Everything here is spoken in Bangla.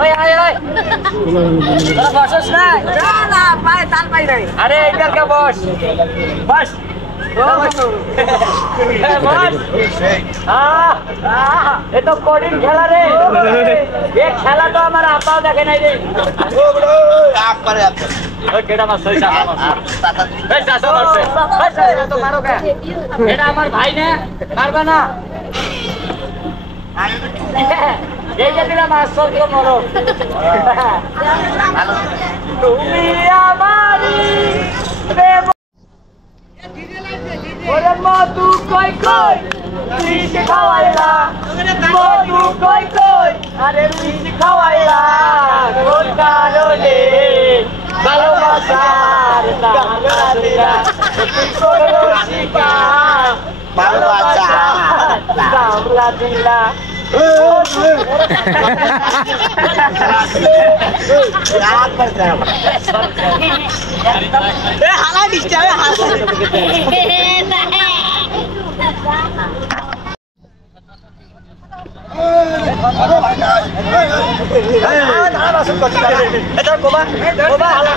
ওই আয় ওই তোরা বসছ না না পায় তাল পাই নাই আরে ইধার কা বস বস ये तो कोडिंग खेला रे ये खेला तो हमारा आपाओ देखे नहीं रे आप पर केड़ा मार सही साला मार ए सासा मार से ए तो मारो क्या एटा हमार भाई ने मारबा ना ये जे दिला मार सो क्यों मारो তুমি আমারি প্রেম ওরে মধু কই কই তুই খাওয়াইলা মধু কই কই আরে তুই খাওয়াইলা কোন কারণে ভালোবাসার দামলা দিলা তুই করো শিকা ভালোবাসার দামলা দিলা हाला डिस्टर्ब है हाला कोबा हाला